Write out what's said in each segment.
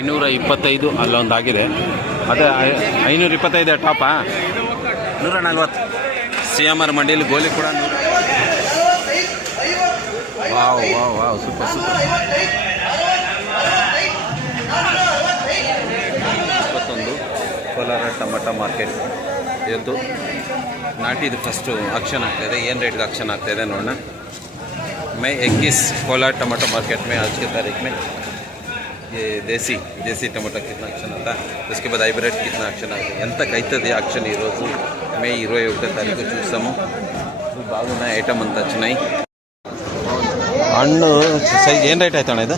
525 ಅಲ್ಲೊಂದಾಗಿದೆ. ಅದೇ 525 ಟಾಪಾ. 140 CMR ಮಂಡಿಯಲ್ಲಿ ಗೋಲಿ ಕೂಡ 100. Wow wow wow super super. 21 Kolar tomato market. ಇವತ್ತು ನಾಟಿದು ಫಸ್ಟು ಆಕ್ಷನ್ ಆಗ್ತಾಯಿದೆ. ಏನು ರೇಟ್ಗೆ ಆಕ್ಷನ್ ಆಗ್ತಾಯಿದೆ ನೋಡೋಣ. ಮೈ 21 कोलार टमाटो मार्केट में आज के तारीख में ये देसी टमाटो कितना आक्षन आता है, उसके बाद हाइब्रिड कितना आक्षन आता है, ఎంతకు అవుతుంది ఆక్షన్ ఈరోజు మే 21వ తారీఖు చూసాము. బాగున్న ఐటమ్ అంతా వచ్చినాయి. ಹಣ್ಣು ಸೈಜ್ ಏನು ರೇಟ್ ಆಯ್ತಣ್ಣ ಇದು?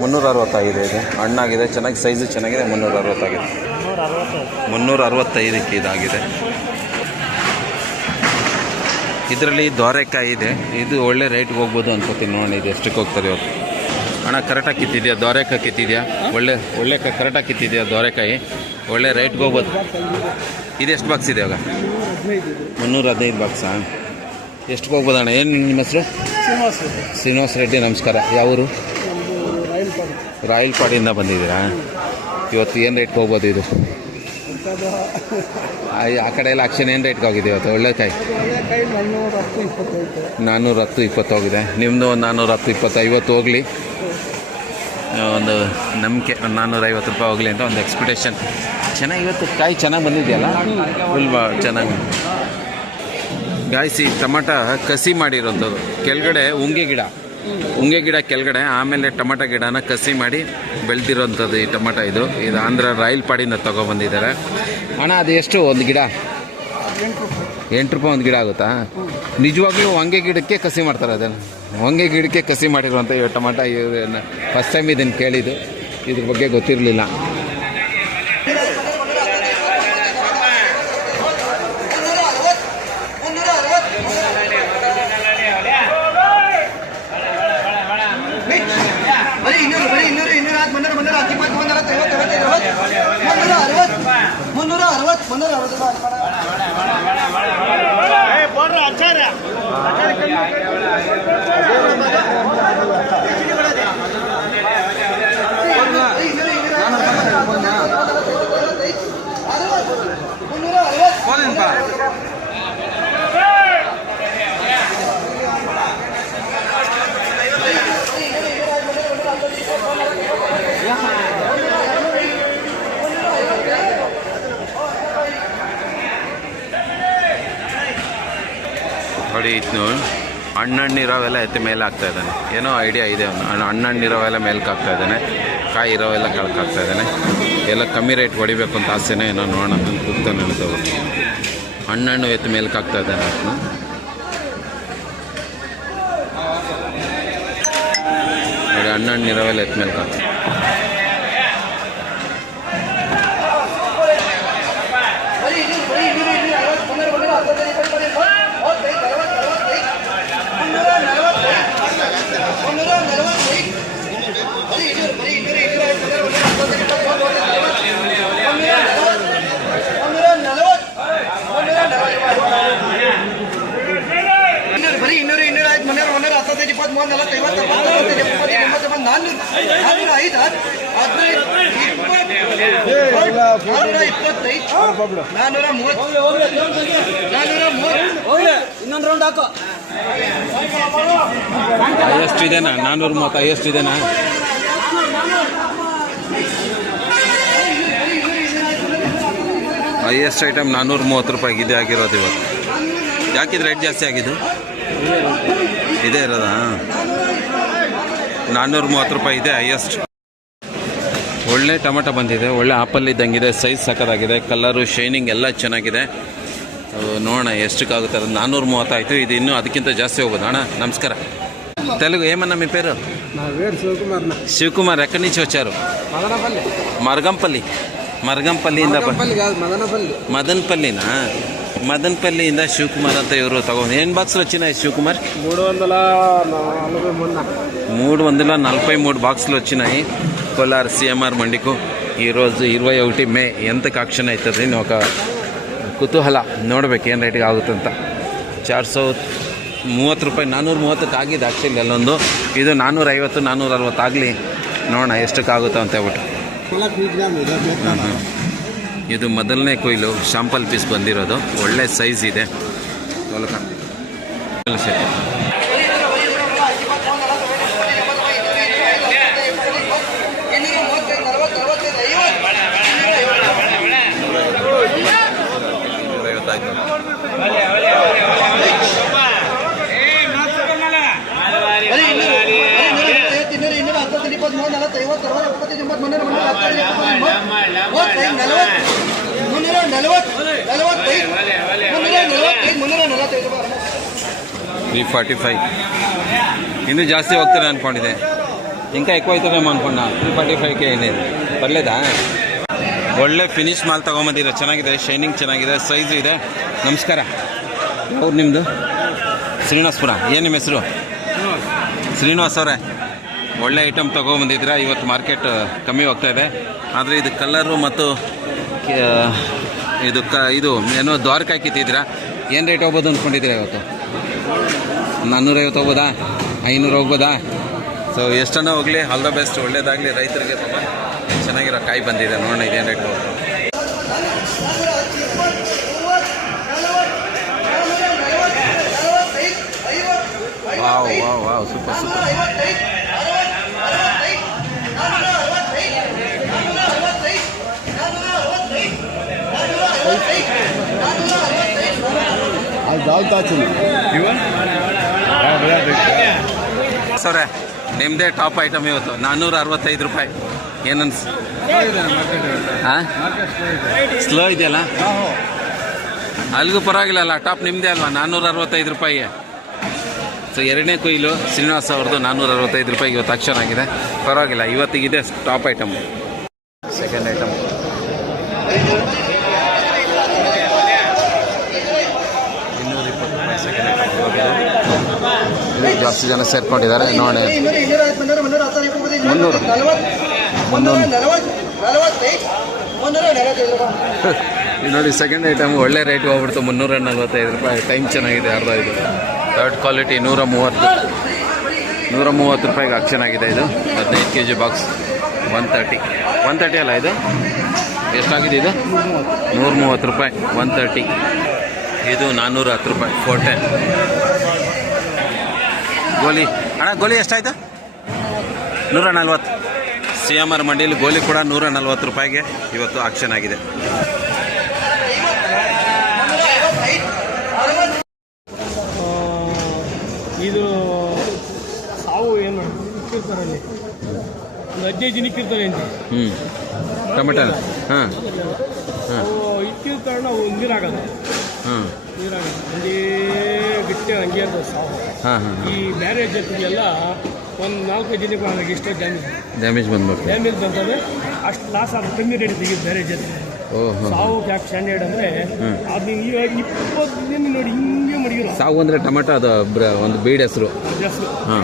365 ಇದು ಹಣ್ಣಾಗಿದೆ. ಚೆನ್ನಾಗಿ ಸೈಜು ಚೆನ್ನಾಗಿದೆ. 360 ಆಗಿದೆ. 365ಕ್ಕೆ ಇದಾಗಿದೆ. ಇದರಲ್ಲಿ ದೋರೆಕಾಯಿ ಇದೆ. ಇದು ಒಳ್ಳೆ ರೇಟ್ಗೆ ಹೋಗ್ಬೋದು ಅನ್ಕೋತೀನಿ. ನೋಡಿ ಇದು ಎಷ್ಟಕ್ಕೆ ಹೋಗ್ತಾರೆ ಇವತ್ತು. ಅಣ್ಣ ಕರೆಕ್ಟಾಗಿ ಕಿತ್ತಿದೆಯಾ? ದೋರೆಕಾಯಿ ಕಿತ್ತಿದೆಯಾ? ಒಳ್ಳೆ ಕರೆಕ್ಟಾಗಿ ಕಿತ್ತಿದೆಯಾ ದೋರೆಕಾಯಿ? ಒಳ್ಳೆ ರೇಟ್ಗೆ ಹೋಗ್ಬೋದು. ಇದು ಎಷ್ಟು ಬಾಕ್ಸ್ ಇದೆ ಇವಾಗ? 315 ಬಾಕ್ಸಾ? ಎಷ್ಟಕ್ಕೆ ಹೋಗ್ಬೋದು ಅಣ್ಣ? ಏನು ನಿಮ್ಮ ಹೆಸರು? ಶ್ರೀನಿವಾಸ ರೆಡ್ಡಿ. ನಮಸ್ಕಾರ. ಯಾವೂರು? ರಾಯಲ್ಪಾಡಿಯಿಂದ ಬಂದಿದ್ದೀರಾ? ಇವತ್ತು ಏನು ರೇಟ್ಗೆ ಹೋಗ್ಬೋದು ಇದು? ಆ ಕಡೆ ಎಲ್ಲ ಆಕ್ಷನ್ ಏನು ರೇಟ್ಗೆ ಹೋಗಿದೆ ಇವತ್ತು? ಒಳ್ಳೆಕಾಯಿ 410 20 ಹೋಗಿದೆ. ನಿಮ್ಮದು 410 20 50 ಹೋಗಲಿ. ಒಂದು ನಂಬಿಕೆ 450 ರೂಪಾಯಿ ಹೋಗಲಿ ಅಂತ ಒಂದು ಎಕ್ಸ್ಪೆಕ್ಟೇಷನ್. ಚೆನ್ನಾಗಿ ಇವತ್ತು ಕಾಯಿ ಚೆನ್ನಾಗಿ ಬಂದಿದೆಯಲ್ಲ, ಫುಲ್ ಚೆನ್ನಾಗಿ. ಗಾಯ್ಸಿ ಟೊಮಾಟೊ ಕಸಿ ಮಾಡಿರೋಂಥದ್ದು. ಕೆಳಗಡೆ ಹೊಂಗೆ ಗಿಡ ಕೆಳಗಡೆ, ಆಮೇಲೆ ಟೊಮಾಟೊ ಗಿಡನ ಕಸಿ ಮಾಡಿ ಬೆಳೆದಿರೋಂಥದ್ದು ಈ ಟೊಮಾಟೊ. ಇದು ಆಂಧ್ರ ರಾಯಲ್ಪಾಡಿಂದ ತೊಗೊಬಂದಿದ್ದಾರೆ. ಅಣ್ಣ ಅದು ಎಷ್ಟು ಒಂದು ಗಿಡ? 8 ರೂಪಾಯಿ ಒಂದು ಗಿಡ ಆಗುತ್ತಾ? ನಿಜವಾಗ್ಲೂ ಹೊಂಗೆ ಗಿಡಕ್ಕೆ ಕಸಿ ಮಾಡ್ತಾರೆ. ಅದನ್ನು ಹೊಂಗೆ ಗಿಡಕ್ಕೆ ಕಸಿ ಮಾಡಿರುವಂಥ ಈ ಟೊಮಾಟೊ. ಫಸ್ಟ್ ಟೈಮ್ ಇದನ್ನು ಕೇಳಿದ್ದು, ಇದ್ರ ಬಗ್ಗೆ ಗೊತ್ತಿರಲಿಲ್ಲ. ನೋಡಿ ಇದು ಹಣ್ಣಣ್ಣಿರೋವೆಲ್ಲ ಎತ್ತಿ ಮೇಲೆ ಹಾಕ್ತಾ ಇದ್ದಾನೆ. ಏನೋ ಐಡಿಯಾ ಇದೆ ಅವನು. ಹಣ್ಣಣ್ಣಿರೋವೆಲ್ಲ ಮೇಲ್ಕೆ ಹಾಕ್ತಾ ಇದ್ದಾನೆ. ಕಾಯಿ ಇರೋವೆಲ್ಲ ಕೆಳಕ್ಕೆ ಹಾಕ್ತಾ ಇದ್ದಾನೆ. ಎಲ್ಲ ಕಮ್ಮಿ ರೇಟ್ ಹೊಡಿಬೇಕು ಅಂತ ಆಸೆನೇ ಏನೋ ನೋಡೋಣ ಅಂತ ಕೂಗ್ತಾನೆ ಹೇಳ್ತವ್ರು. ಹಣ್ಣು ಎತ್ತು ಮೇಲ್ಕೆ ಹಾಕ್ತಾ ಇದ್ದಾನೆ ಅದನ್ನು. ನೋಡಿ ಹಣ್ಣಣ್ಣಿರೋವೆಲ್ಲ ಎತ್ತು ಮೇಲ್ಕೆ ಹಾಕ್ತಾ. ಹೈಯೆಸ್ಟ್ ಇದೆನಾ? 430 ಹೈಯೆಸ್ಟ್ ಇದೆನಾ? ಹೈಯೆಸ್ಟ್ ಐಟಮ್ 430 ರೂಪಾಯಿಗೆ ಇದೆ ಆಗಿರೋದು ಇವತ್ತು. ಯಾಕಿದ್ರೆ ರೇಟ್ ಜಾಸ್ತಿ ಆಗಿದ್ದು? ಇದೇ ಇರೋದಾ? 430 ರೂಪಾಯಿ ಇದೆ ಹೈಯೆಸ್ಟ್. ಒಳ್ಳೆ ಟೊಮೆಟೊ ಬಂದಿದೆ. ಒಳ್ಳೆ ಆಪಲ್ ಇದ್ದಂಗಿದೆ. ಸೈಜ್ ಸಕ್ಕತ್ತಾಗಿದೆ. ಕಲರು ಶೈನಿಂಗ್ ಎಲ್ಲ ಚೆನ್ನಾಗಿದೆ. ನೋಡೋಣ ಎಷ್ಟಕ್ಕಾಗುತ್ತೆ. ಅದು 430 ಆಯಿತು. ಇದು ಇನ್ನೂ ಅದಕ್ಕಿಂತ ಜಾಸ್ತಿ ಹೋಗೋದು. అన్న నమస్కారం. తెలుగు ఏమన్నా మీ పేరు? నా పేరు శివకుమార్. శివకుమార్ ఎక్కడి నుంచి వచ్చారు? మరగంపల్లిಯಿಂದ మదనపల్లినా? మదనపల్లిಯಿಂದ ಶಿವಕುಮಾರ್ ಅಂತ ಇವರು ತಗೊಂಡು. ಏನು ಬಾಕ್ಸ್లు వచ్చినాయి ಶಿವకుమార్? 343 బాక్స్లు వచ్చినాయి కోలార్ CMR మండికు. ఈరోజు 21 మే. ఎంతకు ఆక్షన్ అవుతుంది ఒక ಕುತೂಹಲ. ನೋಡ್ಬೇಕು ಏನು ರೇಟಿಗೆ ಆಗುತ್ತಂತ. 430 ರೂಪಾಯಿ 430ಕ್ಕೆ ಆಗಿದೆ ಆ್ಯಕ್ಚುಲಿ ಅಲ್ಲೊಂದು. ಇದು 450 460 ಆಗಲಿ. ನೋಡೋಣ ಎಷ್ಟಕ್ಕಾಗುತ್ತೋ ಅಂತ ಹೇಳ್ಬಿಟ್ಟು. ಇದು ಮೊದಲನೇ ಕೊಯ್ಲು, ಶಾಂಪಲ್ ಪೀಸ್ ಬಂದಿರೋದು, ಒಳ್ಳೆ ಸೈಜ್ ಇದೆ. $345. ಇನ್ನೂ ಜಾಸ್ತಿ ಹೋಗ್ತಾರೆ ಅಂದ್ಕೊಂಡಿದ್ದೆ, ఇంకా ఎక్కువ అవుతుందేమೋ ಅನ್ಕೊಂಡ. 345ಕ್ಕೆ ಏನಿದೆ ಬರಲೇದಾ? ಒಳ್ಳೆ ಫಿನಿಶ್ ಮಾಲ್ ತೊಗೊಂಬಂದಿರೋ, ಚೆನ್ನಾಗಿದೆ, ಶೈನಿಂಗ್ ಚೆನ್ನಾಗಿದೆ, ಸೈಜು ಇದೆ. ನಮಸ್ಕಾರ, ಅವ್ರು ನಿಮ್ಮದು? ಶ್ರೀನಿವಾಸಪುರ. ಏನು ನಿಮ್ಮ ಹೆಸರು? ಶ್ರೀನಿವಾಸ್ ಅವರೇ, ಒಳ್ಳೆ ಐಟಮ್ ತೊಗೊಂಬಂದಿದ್ದೀರಾ. ಇವತ್ತು ಮಾರ್ಕೆಟ್ ಕಮ್ಮಿ ಹೋಗ್ತಾ ಇದೆ, ಆದರೆ ಇದು ಕಲರು ಮತ್ತು ಇದು ಏನೋ ದ್ವಾರಕ ಹಾಕಿತ್ತಿದ್ದೀರಾ. ಏನು ರೇಟ್ ಹೋಗ್ಬೋದು ಅಂದ್ಕೊಂಡಿದ್ದೀರಾ ಇವತ್ತು? 450 ಹೋಗ್ಬೋದಾ? 500 ಹೋಗ್ಬೋದಾ? ಸೊ ಎಷ್ಟನ್ನ ಹೋಗಲಿ, ಆಲ್ ದ ಬೆಸ್ಟ್, ಒಳ್ಳೇದಾಗಲಿ ರೈತರಿಗೆ. ಪಾಪ ಚೆನ್ನಾಗಿರೋ ಕಾಯಿ ಬಂದಿದೆ, ನೋಡೋಣ ಇದೇನು ರೇಟ್ ಹೋಗ್ತದೆ. Wow wow wow, super super. ಸೌರೇ, ನಿಮ್ಮದೇ ಟಾಪ್ ಐಟಮ್ ಇವತ್ತು, $465. ಏನನ್ಸ್? ಹಾಂ, ಸ್ಲೋ ಇದೆಯಲ್ಲ, ಅಲ್ಲಿಗೂ ಪರವಾಗಿಲ್ಲ, ಟಾಪ್ ನಿಮ್ಮದೇ ಅಲ್ವಾ? $465. ಸೊ ಎರಡನೇ ಕೊಯ್ಲು ಶ್ರೀನಿವಾಸ ಅವ್ರದ್ದು, $465 ಇವತ್ತು ಆಕ್ಷನ್ ಆಗಿದೆ. ಪರವಾಗಿಲ್ಲ, ಇವತ್ತಿಗಿದೆ top item. Second item $220. Second item ಜಾಸ್ತಿ ಜನ ಸೇರ್ಕೊಂಡಿದ್ದಾರೆ ನೋಡಿ. 300 ನೋಡಿ, ಸೆಕೆಂಡ್ ಐಟಮ್ ಒಳ್ಳೆ ರೇಟ್ ಹೋಗ್ಬಿಡ್ತು, $345. ಟೈಮ್ ಚೆನ್ನಾಗಿದೆ, ಅರ್ಧ ಇದು. ಥರ್ಡ್ ಕ್ವಾಲಿಟಿ $130 ಆಕ್ಷನ್ ಆಗಿದೆ. ಇದು 15 kg ಬಾಕ್ಸ್, 130 ಅಲ್ಲ, ಇದು ಎಷ್ಟಾಗಿದೆ? ಇದು $130, 130. ಇದು $410, 410. ಗೋಲಿ ಅಣ್ಣ, ಗೋಲಿ ಎಷ್ಟಾಯ್ತು? 140. CMR ಮಂಡಿಯಲ್ಲಿ ಗೋಲಿ ಕೂಡ $140 ಇವತ್ತು ಆಕ್ಷನ್ ಆಗಿದೆ. ಇದು ಸಾವು ಏನು ಇಕ್ಕಿರ್ತಾರಲ್ಲಿ ಒಂದು 15 ದಿನ ಇಕ್ಕಿರ್ತಾರೆ ಅಂತ. ಟೊಮೆಟೊ ಇಕ್ಕಿದ ಕಾರಣ ನೀರಾಗಲ್ಲ, ಹಂಗೇ ಬಿಟ್ಟೆ ಹಂಗೆ ಇರ್ತದೆ ಸಾವು. ಈ ಬೇರೆ ಜೊತೆಗೆಲ್ಲ ಒಂದು 4-5 ದಿನಕ್ಕೆ ನನಗೆ ಎಷ್ಟೋ ಡ್ಯಾಮೇಜ್ ಬಂತಂದ್ರೆ ಅಷ್ಟು ಲಾಸ್ ಆದ ಕಮ್ಮಿ ರೇಟ್ ತೆಗೆದು ಬೇರೆ ಜೊತೆ. ಸಾವು ಯಾಕೆ ಸ್ಟ್ಯಾಂಡರ್ಡ್ ಅಂದರೆ ಅದು ನೀವು ಇವಾಗ 20 ದಿನ ನೋಡಿ ಹಿಂಗೆ ಮಡಗಿರೋ ಸಾವು ಅಂದರೆ ಟೊಮೆಟೊ, ಅದು ಒಂದು ಬೀಡ್ ಹೆಸರು.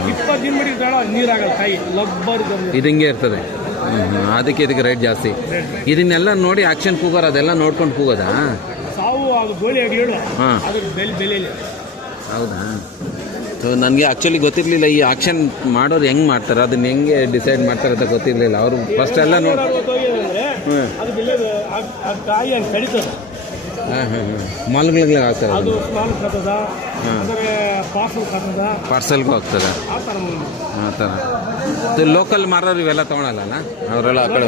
20 ದಿನ ಮಡಗಿದ ನೀರಾಗಲ್ಲ, ಕಾಯಿ ಲಬ್ಬರ್ ಇದು ಹಿಂಗೆ ಇರ್ತದೆ. ಅದಕ್ಕೆ ಇದಕ್ಕೆ ರೇಟ್ ಜಾಸ್ತಿ. ಇದನ್ನೆಲ್ಲ ನೋಡಿ ಆಕ್ಷನ್ ಕೂಗೋರು, ಅದೆಲ್ಲ ನೋಡ್ಕೊಂಡು ಕೂಗೋದಾ? ಸಾವು ಅದು ಗೋಳಿ ಆಗಿ ಹೇಳು, ಅದ್ರ ಬೆಲೆ ಇಲ್ಲ. ಹೌದಾ? ಸೊ ನನಗೆ ಆ್ಯಕ್ಚುಲಿ ಗೊತ್ತಿರಲಿಲ್ಲ ಈ ಆಕ್ಷನ್ ಮಾಡೋರು ಹೆಂಗೆ ಮಾಡ್ತಾರೆ, ಅದನ್ನ ಹೆಂಗೆ ಡಿಸೈಡ್ ಮಾಡ್ತಾರೆ ಅಂತ ಗೊತ್ತಿರಲಿಲ್ಲ. ಅವರು ಫಸ್ಟ್ ಎಲ್ಲ ನೋಡಿ ಅದು ಬೆಲೆ ಕಾಯಿ ಹಂಗೆ ಕಡಿತದೆ. ಮಾಲ್ಗಳಿಗೆ ಆಗ್ತದೆ, ಅದು ಸ್ಮಾಲ್ ಕತ್ತದ, ಪಾರ್ಸಲ್ಗೂ ಆಗ್ತದೆ ಆ ಥರ. ಲೋಕಲ್ ಮಾರೋರು ಇವೆಲ್ಲ ತೊಗೊಳಲ್ಲ, ಅವರೆಲ್ಲ ಆ ಕಡೆ.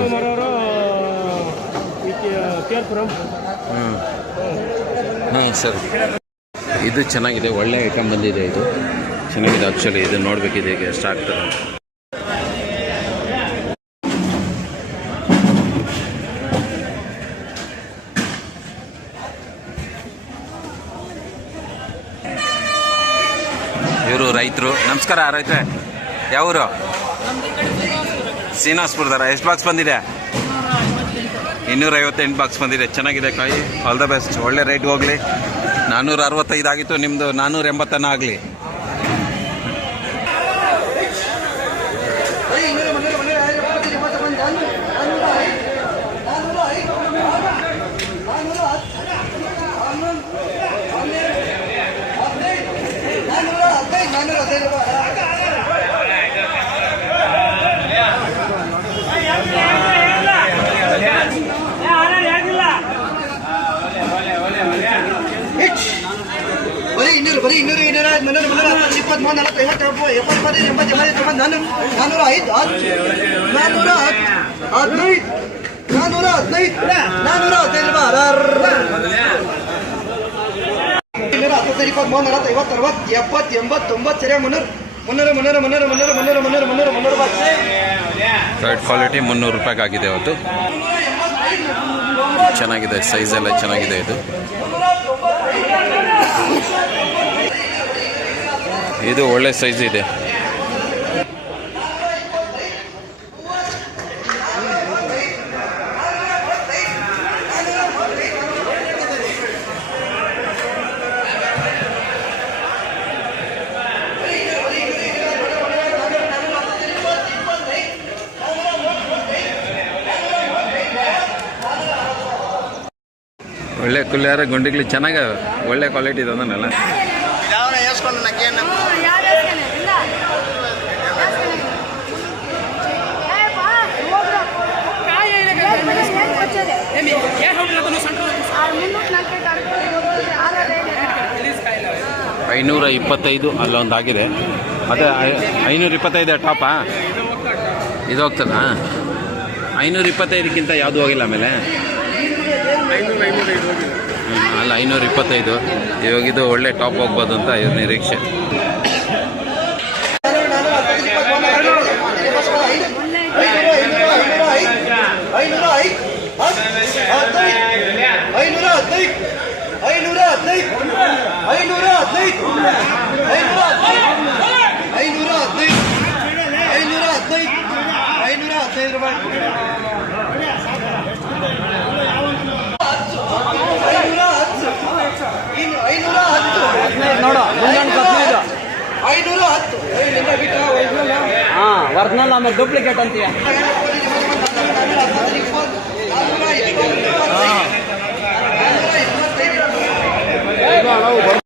ಹಾಂ ಸರಿ. ಇದು ಚೆನ್ನಾಗಿದೆ, ಒಳ್ಳೆ ಐಟಮ್ ಬಂದಿದೆ, ಇದು ಚೆನ್ನಾಗಿದೆ ಆ್ಯಕ್ಚುಲಿ. ಇದು ನೋಡಬೇಕಿದೆ ಈಗ ಎಷ್ಟು ಆಗ್ತದೆ. ಇವರು ರೈತರು. ನಮಸ್ಕಾರ ರೈತರೇ, ಯಾವರು? ಶ್ರೀನಿವಾಸಪುರದಾರ. ಎಷ್ಟು ಬಾಕ್ಸ್ ಬಂದಿದೆ? 258 ಬಾಕ್ಸ್ ಬಂದಿದೆ. ಚೆನ್ನಾಗಿದೆ ಕಾಯಿ, ಆಲ್ ದ ಬೆಸ್ಟ್, ಒಳ್ಳೆ ರೇಟ್ ಹೋಗಲಿ. 465 ಆಗಿತ್ತು, ನಿಮ್ಮದು 480 ಆಗಲಿ. ಬರೀ 200 ಥರ್ಡ್ ಕ್ವಾಲಿಟಿ 300 ರೂಪಾಯಿಗೆ ಆಗಿದೆ ಇವತ್ತು. ಚೆನ್ನಾಗಿದೆ, ಸೈಜ್ ಎಲ್ಲ ಚೆನ್ನಾಗಿದೆ. ಇದು ಒಳ್ಳೆ ಸೈಜ್ ಇದೆ. ಒಳ್ಳೆ ಕುಲ್ಯಾರ ಗುಂಡಿಗ್ಲಿ ಚೆನ್ನಾಗವೆ, ಒಳ್ಳೆ ಕ್ವಾಲಿಟಿ ಇದೆ ಅದನ್ನೆಲ್ಲ. $525 ಅಲ್ಲೊಂದಾಗಿದೆ. ಅದೇ 525 ಟಾಪಾ ಇದು ಹೋಗ್ತದ. 525ಕ್ಕಿಂತ ಯಾವುದು ಹೋಗಿಲ್ಲ ಆಮೇಲೆ. ಅಲ್ಲ 525 ಇವಾಗಿದು ಒಳ್ಳೆ ಟಾಪ್ ಹೋಗ್ಬೋದು ಅಂತ ನಿರೀಕ್ಷೆ. ವರ್ಜಿನಲ್ ಆಮೇಲೆ ಡೂಪ್ಲಿಕೇಟ್ ಅಂತೀಯ.